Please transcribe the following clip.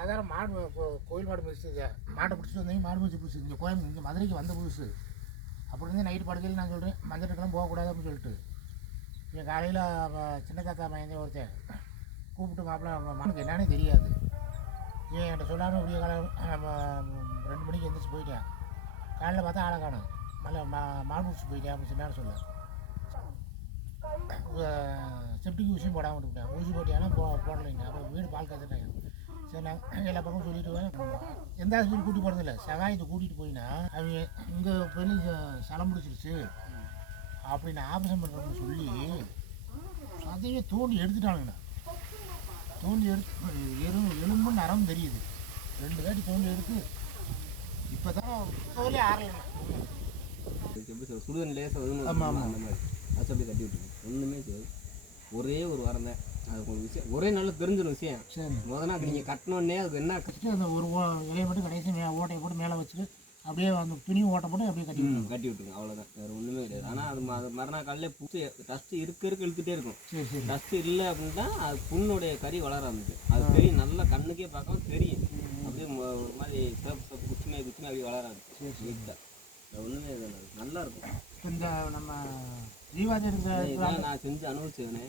சாதாரண மாடு கோயில் மாடு மிதிச்சது மாட்டை பிடிச்சிட்டு வந்தீங்க மாடு மிதிச்சு பிடிச்சி இங்கே இங்கே மதுரைக்கு வந்த புதுசு அப்படி இருந்து நைட்டு படுக்கையில் நான் சொல்கிறேன் மஞ்சட்டுக்கெல்லாம் போகக்கூடாது அப்படின்னு சொல்லிட்டு இங்கே காலையில் சின்ன தாத்தா மையந்தே ஒருத்தன் கூப்பிட்டு மாப்பிள்ள மனுக்கு என்னன்னே தெரியாது இவன் என்கிட்ட சொல்லாமல் விடிய காலம் 2 மணிக்கு எழுந்திரிச்சு போயிட்டேன் காலையில் பார்த்தா ஆளை காணும் மலை மாடு பிடிச்சி போயிட்டேன் அப்படின்னு சொன்னாலும் சொல்ல செப்டிக்கு ஊசியும் போடாமல் விட்டுவிட்டேன் ஊசி போட்டியானா போடலைங்க அப்புறம் வீடு பால் காத்துட்டாங்க சரி நான் எல்லா பக்கமும் சொல்லிவிட்டு எந்த ஆஸ்பத்திரி கூட்டி போகிறதில்ல சகாயத்தை கூட்டிகிட்டு போயினா அவங்க இங்கே பெரிய சலம் பிடிச்சிருச்சு அப்படின்னு ஆப்ரேஷன் பண்ணுறோம்னு சொல்லி அதையே தோண்டி எடுத்துட்டானுங்கண்ணா தோண்டி எடுத்து எலும்பு நரம் தெரியுது 2 தாட்டி தோண்டி எடுத்து இப்போ தான் தோலே ஆறலைண்ணா சுடுதண்ணி லேசாக ஆமாம் ஆமாம் அந்த மாதிரி அது அப்படி கட்டி விட்டுருக்கு ஒன்றுமே செய்யாது ஒரே ஒரு வாரம் தான் அது கொஞ்சம் விஷயம் ஒரே நாளில் தெரிஞ்சிடும் விஷயம் சரி முதல்ல அது நீங்கள் கட்டணுன்னே அது என்ன கட்டிட்டு அந்த ஒரு இலையை மட்டும் கடைசி ஓட்டையை போட்டு மேலே வச்சுட்டு அப்படியே அந்த துணியும் ஓட்டை போட்டு அப்படியே கட்டி விட்டுருங்க அவ்வளோதான் வேறு ஒன்றுமே கிடையாது ஆனால் அது மறுநாள் காலையில் புது டஸ்ட்டு இருக்க இழுத்துட்டே இருக்கும் சரி சரி டஸ்ட்டு இல்லை அப்படின்னா அது புண்ணுடைய கறி வளர ஆரம்பிக்கும் அது தெரியும் நல்லா கண்ணுக்கே பார்க்காம தெரியும் அப்படியே ஒரு மாதிரி சிவப்பு குச்சிமே அப்படியே வளர ஆரம்பிக்கும் சரி வீட்டில் ஒன்றுமே நல்லா இருக்கும் இந்த நம்ம ஜீவாஜி நான் செஞ்சு அனுபவிச்சேனே